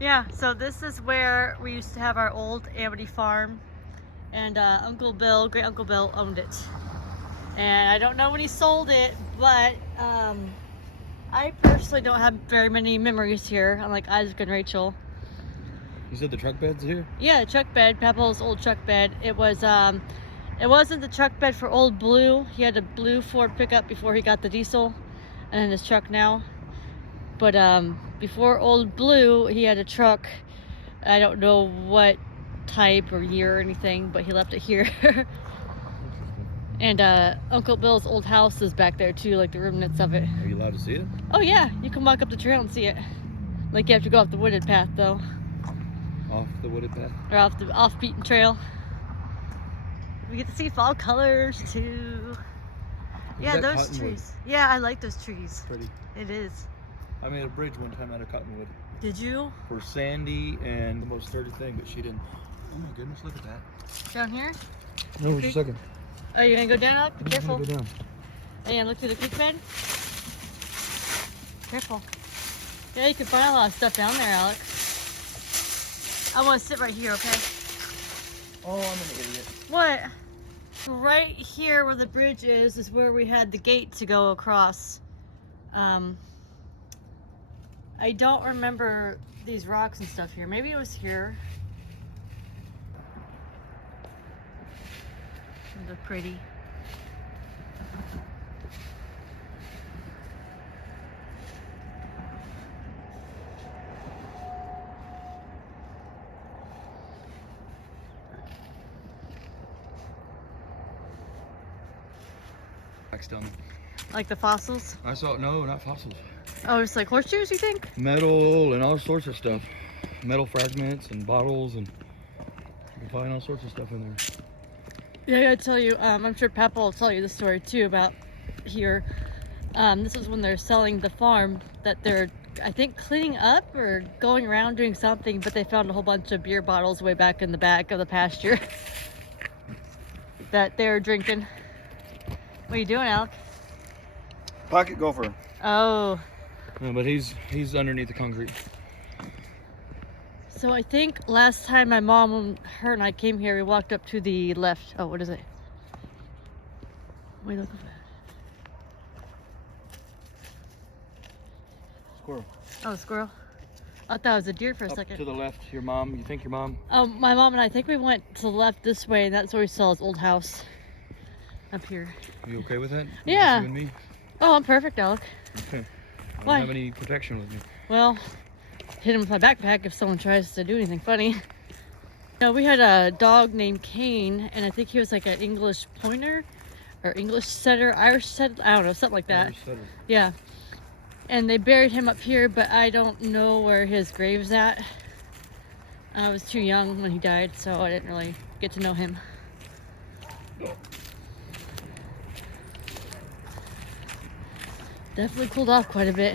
Yeah, so this is where we used to have our old Amity farm, and Uncle Bill, great Uncle Bill, owned it. And I don't know when he sold it, but I personally don't have very many memories here, unlike Isaac and Rachel. You said the truck bed's here? Yeah, truck bed, Pebbles' old truck bed. It wasn't the truck bed for old Blue. He had a blue Ford pickup before he got the diesel, and then his truck now. But before old Blue, he had a truck. I don't know what type or year or anything, but he left it here. And Uncle Bill's old house is back there too, like the remnants of it. Are you allowed to see it? Oh yeah, you can walk up the trail and see it. Like you have to go off the wooded path though. Off the wooded path? Or off the off-beaten trail. We get to see fall colors too. Yeah, those trees. Yeah, I like those trees. Pretty. It is. I made a bridge one time out of cottonwood. Did you? For Sandy and the most sturdy thing, but she didn't. Oh my goodness, look at that. Down here? No, just a second. Oh, you're gonna go down up? Be careful. Go down. Hey, and look through the creek bed. Careful. Yeah, you can find a lot of stuff down there, Alex. I want to sit right here, okay? Oh, I'm an idiot. What? Right here where the bridge is where we had the gate to go across. I don't remember these rocks and stuff here. Maybe it was here. They're pretty. Down. Like the fossils? I saw, no, not fossils. Oh, it's like horseshoes, you think? Metal and all sorts of stuff. Metal fragments and bottles, and you can find all sorts of stuff in there. Yeah, I gotta tell you, I'm sure Papa will tell you the story too about here. This is when they're selling the farm that they're, I think, cleaning up or going around doing something, but they found a whole bunch of beer bottles way back in the back of the pasture that they were drinking. What are you doing, Alec? Pocket gopher. Oh. No, but he's underneath the concrete. So I think last time my mom, when her and I came here, we walked up to the left. Oh, what is it? Wait, look at that. Squirrel. Oh, squirrel. I thought it was a deer for a second. To the left, your mom. You think your mom? My mom and I think we went to the left this way, and that's where we saw his old house. Up here. You okay with that? Yeah. You and me? Oh, I'm perfect, Alec. Okay. I don't Why? have any protection with me. Well, hit him with my backpack if someone tries to do anything funny. No, we had a dog named Kane, and I think he was like an English pointer, or English setter, Irish setter, I don't know, something like that. Irish setter. Yeah. And they buried him up here, but I don't know where his grave's at. I was too young when he died, so I didn't really get to know him. Definitely cooled off quite a bit.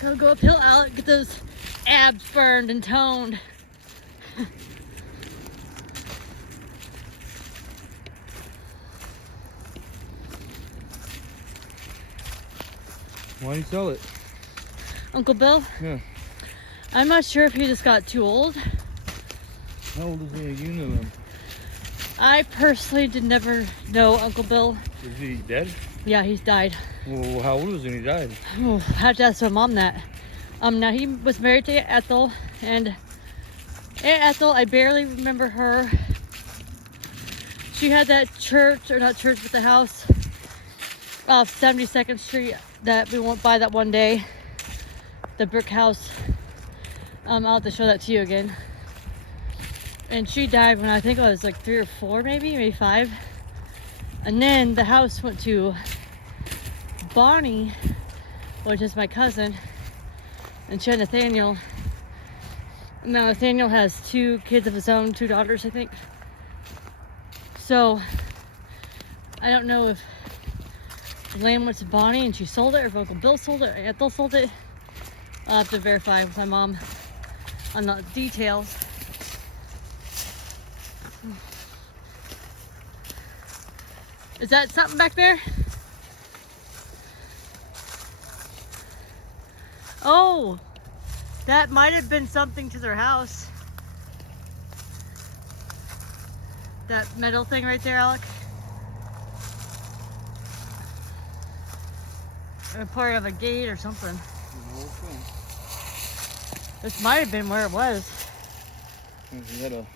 Gotta go uphill, Alec, get those abs burned and toned. Why do you sell it? Uncle Bill? Yeah. I'm not sure if he just got too old. How old is he? You knew him. I personally did never know Uncle Bill. Is he dead? Yeah, he's died. Well, how old was he when he died? Oh, I have to ask my mom that. Now he was married to Aunt Ethel, and Aunt Ethel, I barely remember her. She had that church, or not church, but the house off 72nd Street that we went by that one day. The brick house. I'll have to show that to you again. And she died when I think I was like 3 or 4, maybe 5. And then the house went to Bonnie, which is my cousin, and she had Nathaniel. Now Nathaniel has 2 kids of his own, 2 daughters, I think. So I don't know if the land went to Bonnie and she sold it, or if Uncle Bill sold it, or Ethel sold it. I'll have to verify with my mom on the details. Is that something back there? Oh, that might have been something to their house. That metal thing right there, Alec. Or part of a gate or something. This might have been where it was. I'd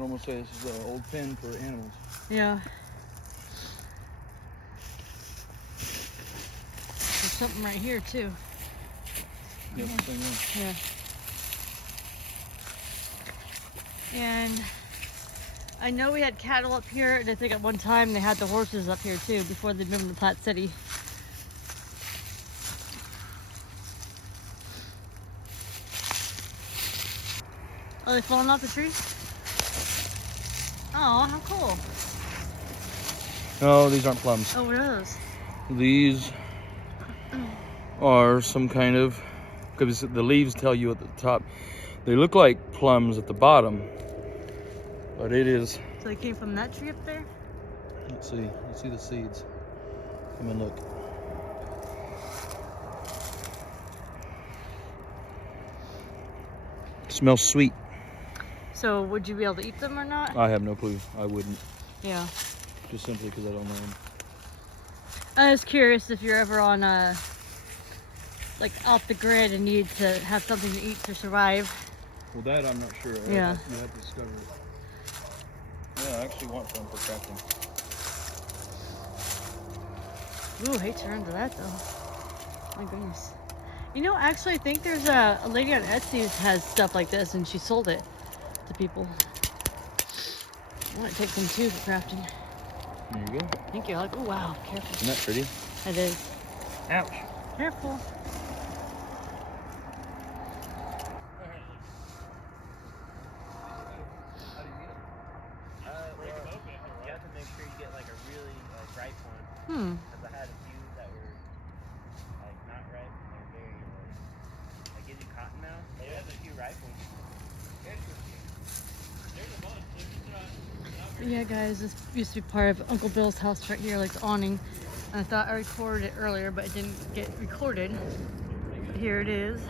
almost say this is an old pen for animals. Yeah. There's something right here too. Yeah, the same one. Yeah. And I know we had cattle up here, and I think at one time they had the horses up here too before they moved to Platte City. Are they falling off the trees? Oh, how cool. No, these aren't plums. Oh, what are those? These are some kind of, because the leaves tell you at the top, they look like plums at the bottom, but it is. So they came from that tree up there? Let's see. You see the seeds. Come and look. Smells sweet. So would you be able to eat them or not? I have no clue. I wouldn't. Yeah. Just simply because I don't know them. I was curious if you're ever on like off the grid and need to have something to eat to survive. Well, that I'm not sure. Yeah. You have to discover it. Yeah, I actually want some for crafting. Ooh, hate to run to that though. My goodness. You know, actually, I think there's a lady on Etsy that has stuff like this, and she sold it to people. I want to take some too for crafting. There you go. Thank you. Like, oh wow, careful. Isn't that pretty? It is. Ouch. Careful. You have to make sure you get like a really ripe one. Because I had a few that were like not ripe and they're very like gives you cotton mouth. But yeah, there's a few ripe ones. Yeah, guys, this used to be part of Uncle Bill's house right here, like the awning. I thought I recorded it earlier, but it didn't get recorded. Here it is.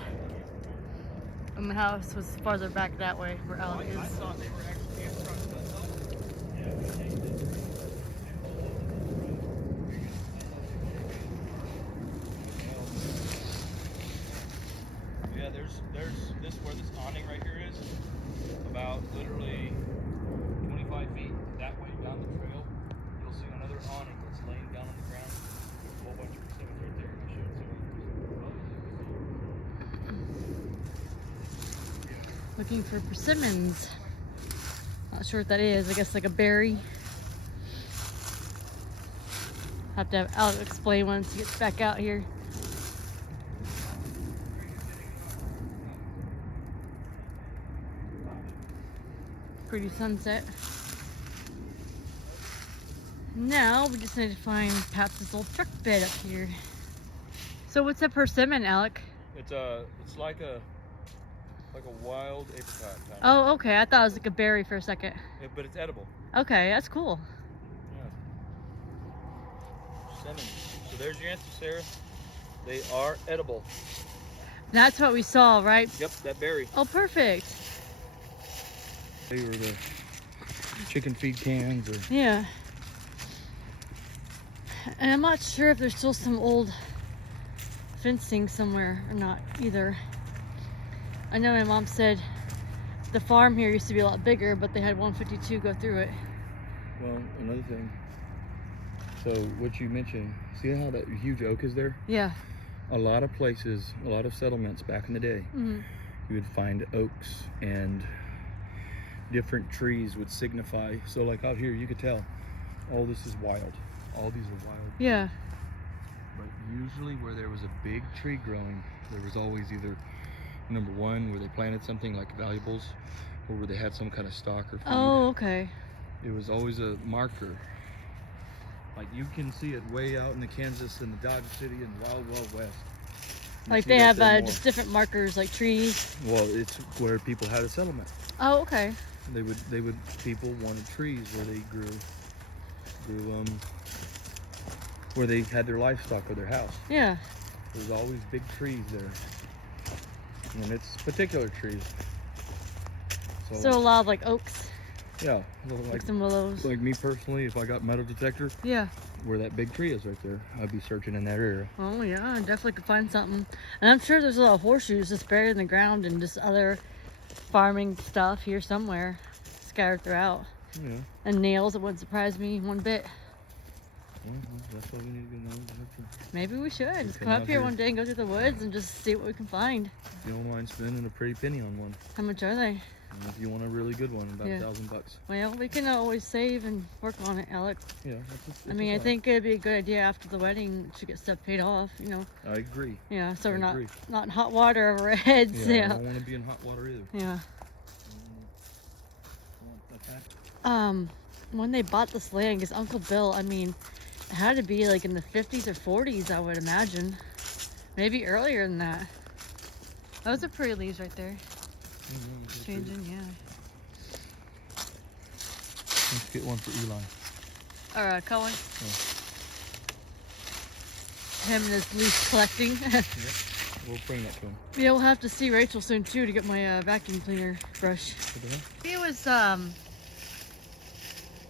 And the house was farther back that way, where Alec is. Yeah, there's this where this awning right here is. About literally 25 feet that way down the trail, you'll see another awning that's laying down on the ground. There's a whole bunch of persimmons right there. I showed some. Looking for persimmons. Not sure what that is. I guess like a berry. Have to have Alec explain once he gets back out here. Pretty sunset. Now we just need to find Pap's old truck bed up here. So what's a persimmon, Alec? It's like a wild apricot. Oh, okay. I thought it was like a berry for a second. Yeah, but it's edible. Okay, that's cool. Yeah. Persimmon. So there's your answer, Sarah. They are edible. That's what we saw, right? Yep, that berry. Oh, perfect. They were the chicken feed cans or. Yeah. And I'm not sure if there's still some old fencing somewhere or not either. I know my mom said the farm here used to be a lot bigger, but they had 152 go through it. Well, another thing. So what you mentioned, see how that huge oak is there? Yeah. A lot of places, a lot of settlements back in the day, you would find oaks and different trees would signify. So like out here, you could tell all this is wild. All these are wild. Yeah. But usually where there was a big tree growing, there was always either number one, where they planted something like valuables, or where they had some kind of stock or food. Oh, okay. It was always a marker. Like you can see it way out in the Kansas and the Dodge City and Wild West. You Like see they that have there just different markers, like trees. Well, it's where people had a settlement. Oh, okay. People wanted trees where they grew where they had their livestock or their house. Yeah. There's always big trees there. And it's particular trees. So a lot of like oaks. Yeah. Like some willows. Like me personally, if I got metal detector, Yeah. where that big tree is right there, I'd be searching in that area. Oh yeah, I definitely could find something. And I'm sure there's a lot of horseshoes just buried in the ground and just other farming stuff here somewhere scattered throughout. Yeah. And nails, it wouldn't surprise me one bit. That's why we need to go metal detector. Maybe we should. Just come come up out here here. one day and go through the woods and just see what we can find. You don't mind spending a pretty penny on one. How much are they? And if you want a really good one, about Yeah. $1,000. Well, we can always save and work on it, Alec. Yeah. I mean, I think it'd be a good idea after the wedding to get stuff paid off, you know. I agree. Yeah, so I we're not agree. in hot water over our heads. Yeah, I Yeah. don't want to be in hot water either. Yeah. Like that? When they bought this land, because Uncle Bill, I mean, it had to be like in the 50s or 40s, I would imagine. Maybe earlier than that. Those are pretty leaves right there. Changing, yeah. Let's get one for Eli. Or Cohen. Oh. Him and his leaf collecting. Yep. We'll bring that to him. Yeah, we'll have to see Rachel soon too to get my vacuum cleaner brush. What the hell? It was, I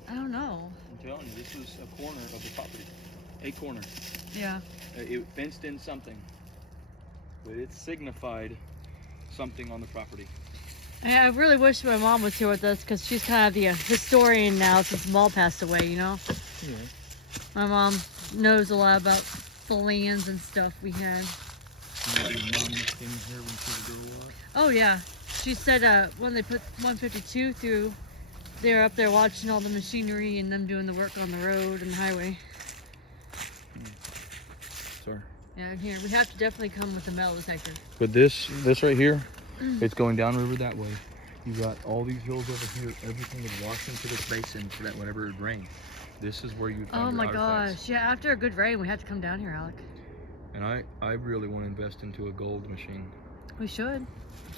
don't know. I'm telling you, this was a corner of the property. A corner. Yeah. It fenced in something. But it signified something on the property. I really wish my mom was here with us because she's kind of the historian now since Maul passed away, you know? Yeah. My mom knows a lot about the lands and stuff we had. Your mom came here when she was a girl, what? Oh, yeah. She said when they put 152 through, they were up there watching all the machinery and them doing the work on the road and the highway. Sorry. Yeah, here. We have to definitely come with a metal detector. But this right here, it's going downriver that way. You got all these hills over here. Everything would wash into this basin for that whenever it rained. This is where you find Oh your my artifacts. gosh. Yeah, after a good rain, we have to come down here, Alec. And I really want to invest into a gold machine. We should.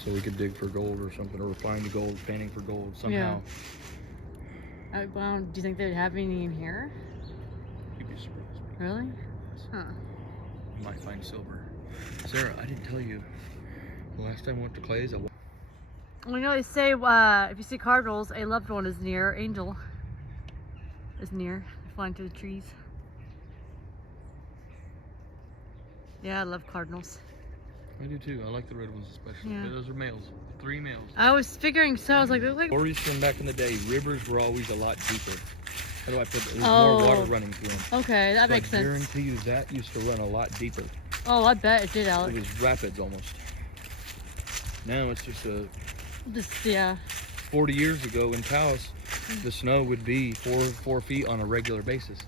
So we could dig for gold or something, or find the gold, panning for gold somehow. Well, do you think they'd have any in here? You'd be surprised. Really? Huh. You might find silver. Sarah, I didn't tell you. The last time I went to Clay's, Well, you know, they say if you see cardinals, a loved one is near. Angel is near, flying through the trees. Yeah, I love cardinals. I do too. I like the red ones especially. Yeah. Those are males. 3 males. I was figuring so. I was like, they're like. Stories from back in the day, rivers were always a lot deeper. How do I put it? There's Oh. more water running through them. Okay, that So makes I sense. guarantee you that used to run a lot deeper. Oh, I bet it did, It Alec. was rapids almost. Now it's just a Just, yeah. 40 years ago in Taos, the snow would be 4 feet on a regular basis.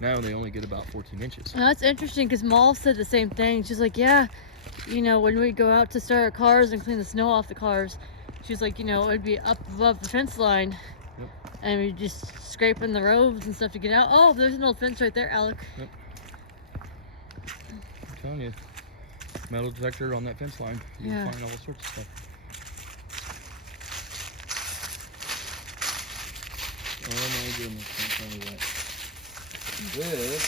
Now they only get about 14 inches. Well, that's interesting because Maul said the same thing. She's like, yeah, you know, when we go out to start our cars and clean the snow off the cars, she's like, you know, it'd be up above the fence line. Yep. And we just scraping the roads and stuff to get out. Oh, there's an old fence right there, Alec. Yep. I'm telling you, metal detector on that fence line, you Yeah. can find all sorts of stuff. Oh my goodness, don't tell me that. This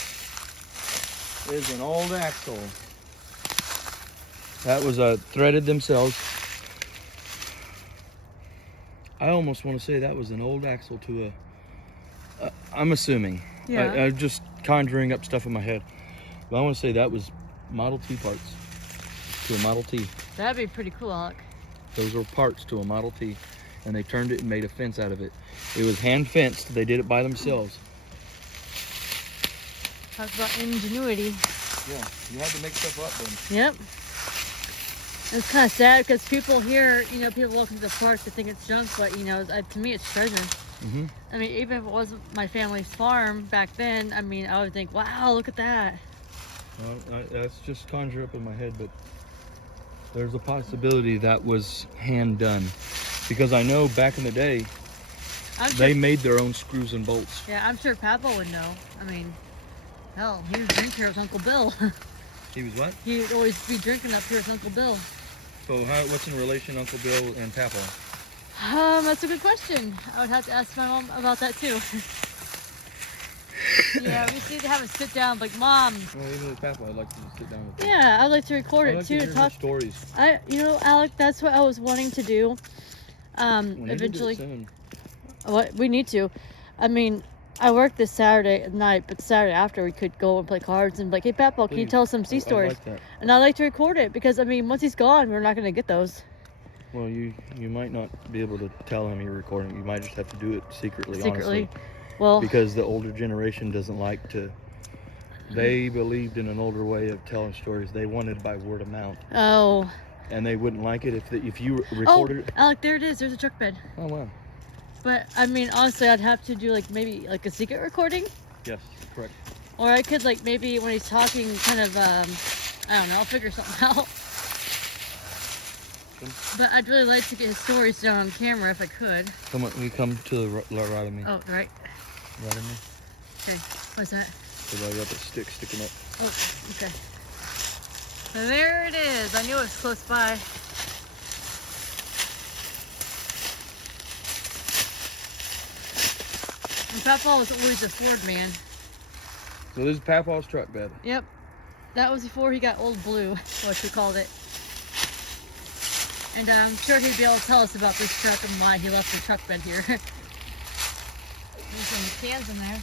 is an old axle. That was threaded themselves. I almost want to say that was an old axle to a. I'm assuming. Yeah. I'm just conjuring up stuff in my head. But I want to say that was Model T parts to a Model T. That'd be pretty cool, Alec. Those were parts to a Model T, and they turned it and made a fence out of it. It was hand fenced. They did it by themselves. Talk about ingenuity. Yeah, you had to make stuff up then. Yep. It's kind of sad because people here, you know, people walk into the park to think it's junk, but, you know, to me it's treasure. Mm-hmm. I mean, even if it wasn't my family's farm back then, I mean, I would think, wow, look at that. Well, that's just conjure up in my head, but there's a possibility that was hand done. Because I know back in the day, they made their own screws and bolts. Yeah, I'm sure Papa would know. I mean, hell, he was drinking here with Uncle Bill. He was what? He'd always be drinking up here with Uncle Bill. So what's in relation Uncle Bill and Papa? That's a good question. I would have to ask my mom about that too. Yeah, we just need to have a sit down. Like, Mom. Well, even with Papa, I'd like to just sit down with him. Yeah, I'd like to record I'd it like too to to hear her talk. stories. You know, Alec, that's what I was wanting to do. We need to do it Eventually. soon. What we need to. I mean, I work this Saturday at night, but Saturday after we could go and play cards and be like, hey, Papa, can you Please. tell us some sea I stories? like that. And I'd like to record it because, I mean, once he's gone, we're not going to get those. Well, you might not be able to tell him you're recording. You might just have to do it secretly. Honestly. Well, Because the older generation doesn't like to. They believed in an older way of telling stories. They wanted by word of mouth. oh. And they wouldn't like it if you recorded it. Alec, there it is. There's a truck bed. Oh, wow. But, I mean, honestly, I'd have to do, like, maybe, like, a secret recording. Yes, correct. Or I could, like, maybe when he's talking, kind of, I don't know, I'll figure something out. But I'd really like to get his stories down on camera if I could. Come on, we come to the right of me. Oh, right. Right of me. Okay. What's that? Because I got the stick sticking up. Oh, okay. So there it is. I knew it was close by. And Papa was always a Ford man. So this is Papa's truck bed. Yep. That was before he got Old Blue, what we called it. And I'm sure he'd be able to tell us about this truck and why he left the truck bed here. There's some cans in there.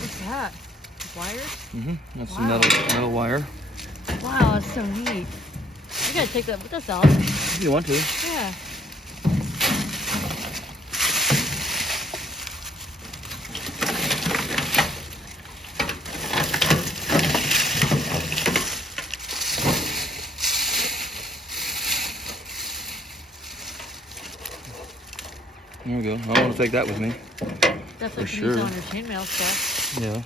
What's that? Wires? Mm-hmm. That's Wow. some metal wire. Wow, that's so neat. We gotta take that with us, Alex. If you want to. Yeah. There we go. I want to take that with me. Definitely For can sure. use it on your chainmail stuff. Yeah.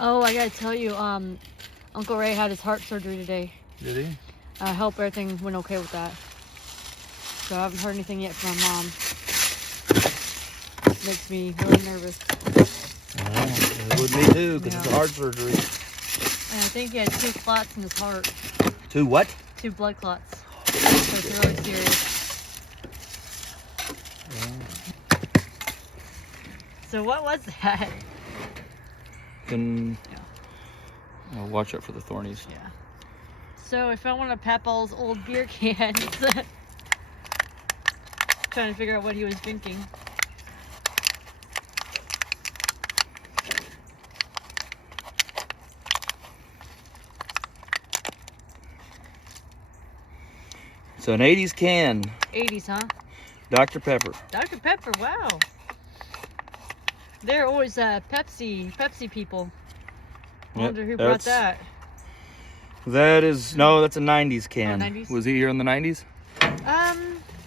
Oh, I gotta tell you, Uncle Ray had his heart surgery today. Did he? I hope everything went okay with that. So I haven't heard anything yet from my mom. Makes me really nervous. It would me too, because it's a Yeah. heart surgery. And I think he had 2 clots in his heart. 2 what? 2 blood clots. So it's really serious. So what was that? Can watch out for the thornies. Yeah. So I found one of Papa's old beer cans. Trying to figure out what he was drinking. So an 80s can, 80s, huh? Dr. Pepper. Dr. Pepper, wow. They're always Pepsi people. I wonder who brought that. That is, no, that's a 90s can. 90s? Was he here in the 90s?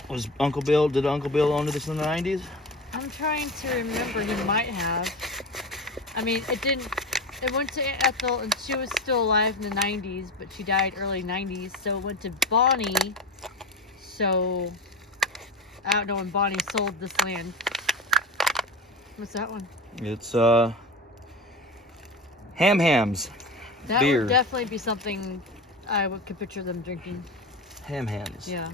Was Uncle Bill, did Uncle Bill own this in the 90s? I'm trying to remember. He might have. I mean, it went to Aunt Ethel, and she was still alive in the 90s, but she died early 90s, so it went to Bonnie. So, I don't know when Bonnie sold this land. What's that one? It's, Hams. That beer. would definitely be something could picture them drinking. Hams. Yeah.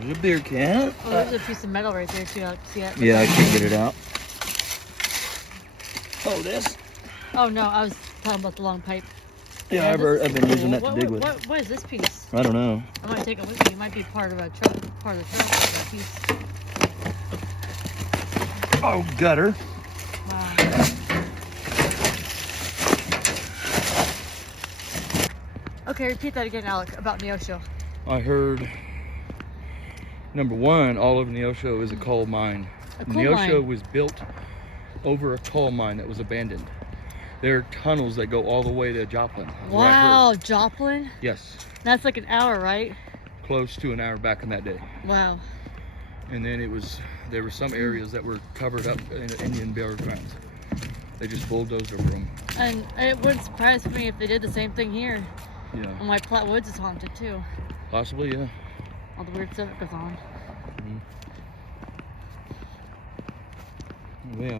There's a beer can. Oh, there's a piece of metal right there too. See that? Yeah, I can't get it out. Oh, this? Oh no, I was talking about the long pipe. Yeah, I've been using that to dig with. What is this piece? I don't know. I might take it with me. It might be part of a truck, part of the truck. That piece. Oh, gutter. Wow. Okay, repeat that again, Alec, about Neosho. I heard, number one, all over Neosho is a coal mine. A coal Neosho mine. was built over a coal mine that was abandoned. There are tunnels that go all the way to Joplin. is what I heard. Wow, Joplin? Yes, That's like an hour, right? close to an hour back in that day. Wow. And then there were some areas that were covered up in Indian burial grounds. They just bulldozed over them. And it wouldn't surprise me if they did the same thing here. Yeah. And why Platte Woods is haunted too. Possibly, yeah. All the weird stuff that goes on. Mm-hmm. Yeah.